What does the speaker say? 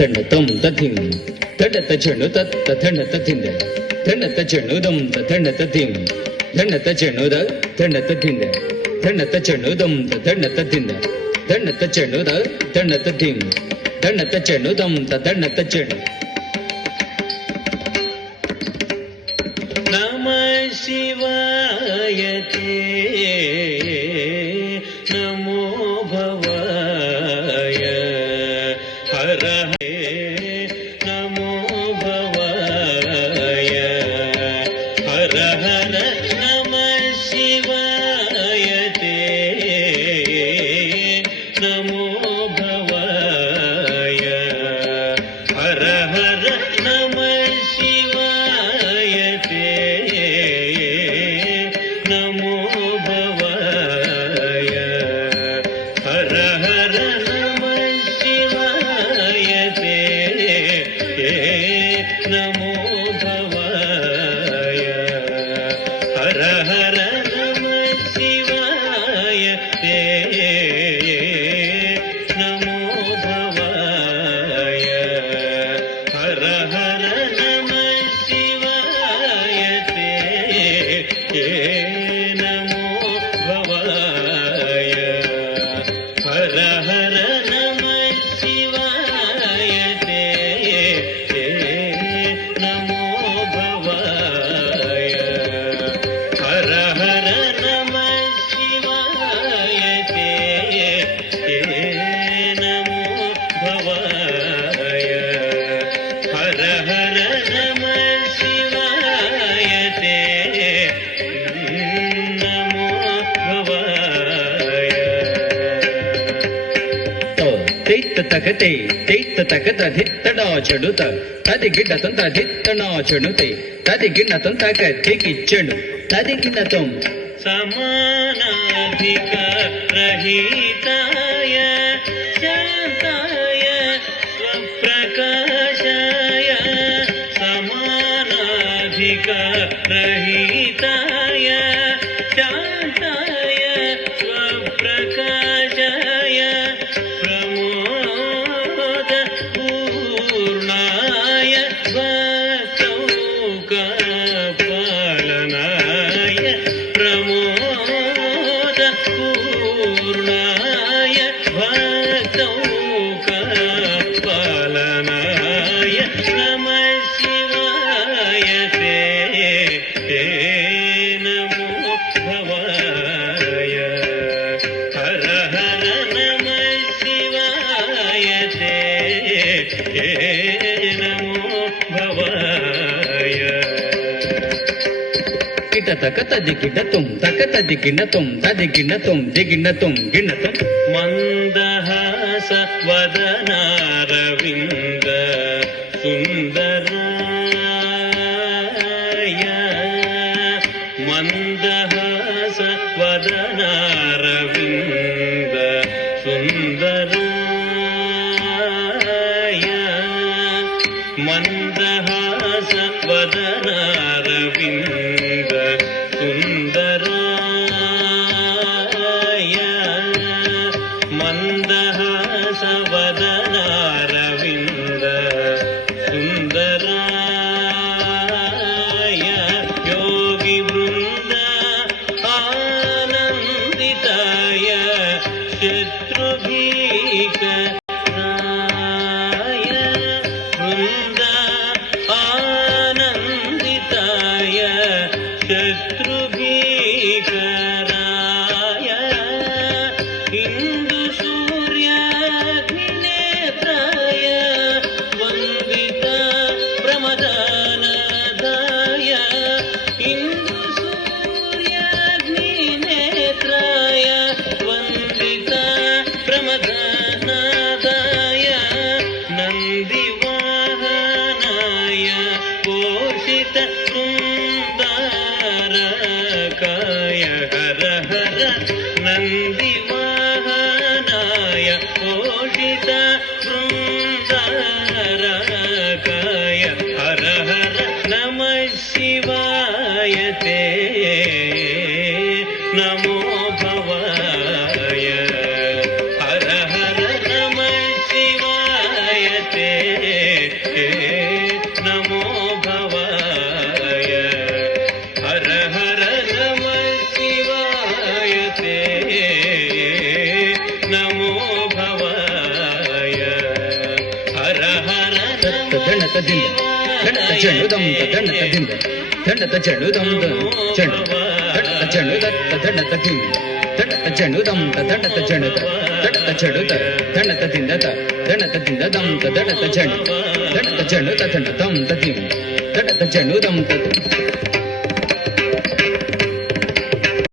ತಂಡ ತೊಂ ತಥಿಂ ತಂಡತ ಚೆಣ್ಣು ತತ್ತ ತಂಡತ ತಿಂದೆ ತಂಡತ ಚೆಣ್ಣು ದಂ ತಂಡತ ತಿಂ ತಂಡತ ಚೆಣ್ಣುದ ತಂಡತ ತಿಂದೆ ತಂಡತ ಚೆಣ್ಣು ದಂ ತಂಡತ ತಿಂದೆ ತಂಡತ ಚೆಣ್ಣುದ ತಂಡತ ತಿಂ ತಂಡತ ಚೆಣ್ಣು ದಂ ತಂಡತ ಚೆಣ್ಣು. ನಮಃ ಶಿವಾಯ ತೇ ನಮೋ ಭವಾಯ ಹರ ಹೇ ನಮೋ ಭವಾಯ ಹರ ಹರ ನಮಃ ಶಿವಾಯ ತೇ ನಮೋ ಭವಾಯ ಹರ ಹರ ನಮಃ ಶಿವಾಯ ತೇ ನಮೋ ಭವಾಯ ಹರ ಹರ ನಮಃ ಶಿವಾಯ ತೇ ನಮೋ ಭವಾಯ ಹರ ಹರ ನಮಃ ಶಿವಾಯ ತೇ ನಮೋ ಭವಾಯ ಹರ ಹರ ನಮಃ ಶಿವಾಯ ತೇ ನಮೋ ಭವಾಯ ಹರ ಹರ ನಮಃ ಶಿವಾಯ ತೇ ನಮೋ ಭವಾಯ ಹರ ಹರ ನಮಃ ಶಿವಾಯ ತೇ ನಮೋ ಭವಾಯ ಹರ ಹರ ನಮಃ ಶಿವಾಯ ತೇ ನಮೋ ಭವಾಯ. ತೈತ್ತ ತಕತೆ ತೈತ್ತ ತಕತ ಧಿತ್ತಡ ಚೆಡುತ್ತ ತದಿಗಿಡ್ಡ ತಂತ ಧಿತ್ತಣ ಚೆಣುತೆ ತದಿಗಿಣ್ಣ ತಂತ ಕತ್ತಿಗಿಚ್ಚೆಣು ತದಿಗಿಣ್ಣ ತೊಂ ಸಮಾನಾಧಿಕ ರಹಿತಾಯ ಶಾಂತಾಯ ಸ್ವಪ್ರಕಾಶಾಯ ಸಮಾನಾಧಿಕ ರಹಿತಾಯ ಶಾಂತಾಯ ಸ್ವಪ್ರಕಾಶಾಯ ಪ್ರಮೋದ ಪೂರ್ಣಾಯ ಭಕ್ತೌಕ ಪಾಲನಾಯ ಪ್ರಮೋದ ಪೂರ್ಣಾಯ ಭಕ್ತೌಕ ಪಾಲನಾಯ ನಮಃ ಶಿವಾಯ ತೇ ನಮೋ ಭವಾಯ ಹರ ಹರ ನಮಃ ಶಿವಾಯ ತೇ ನಮೋ ಭವಾಯ. ಕಿಟ ತಕ ತದಿಗಿಡ್ಡ ತುಂ ತಕ ತದಿಗಿಣ್ಣ ತುಂ ತದಿಗಿಣ್ಣ ತುಂ ದಿಗಿಣ್ಣ ತುಂ ಗಿಣ್ಣ ತುಂ ಮಂದಹಾಸ ವದನಾರವಿಂದ ಸುಂದರಾಯ ಮಂದಹಾಸ ವದನಾರವಿಂದ ಸುಂದರಾಯ ಮಂದಹಾಸ ವದನಾರವಿಂದ ಸುಂದರಾಯ ಮಂದಹಾಸ ವದನಾರವಿಂದ ಸುಂದರಾಯ ಯೋಗಿ ವೃಂದ ಆನಂದಿತಾಯ ಶತ್ರುಭೀಕರಾಯ ವೃಂದ ಆನಂದಿತಾಯ ಶತ್ರುಭೀಕರಾಯ ಇಂದು ಸೂರ್ಯಾಗ್ನಿನೇತ್ರಾಯ ವಂದಿತ ನಮೋ ಭವಾಯ ಹರ ಹರ ನಮ ಶಿವಾಯ ತೇ ನಮೋ ಭವಾಯ ಹರ ಹರ ತತ್ತ ಧಣತ ದಿಂದ ಧಣತ ಚೆಂಡು ದಮ್ದ ಧಣತ ದಿಂದ ಧಣತ ಚೆಂಡು ದಮ್ದ ಚೆಂಡು ಧಣತ ಚೆಂಡು ದತ್ತ ಧಣತ ದಿಂದ ಧಣತ ಚೆಂಡು ದಮ್ದ ಧಣತ ಚೆಂಡು ಧಣತ ಚೆಂಡು ಧಣತ ದಿಂದ ಧಣತ ದಿಂದ ದಮ್ದ ಧಣತ ಚೆಂಡು ಧಣತ ಚೆಂಡು ಧಣತ ದಮ್ದ ದಿಂದ ಧಣತ ಚೆಂಡು ದಮ್ದ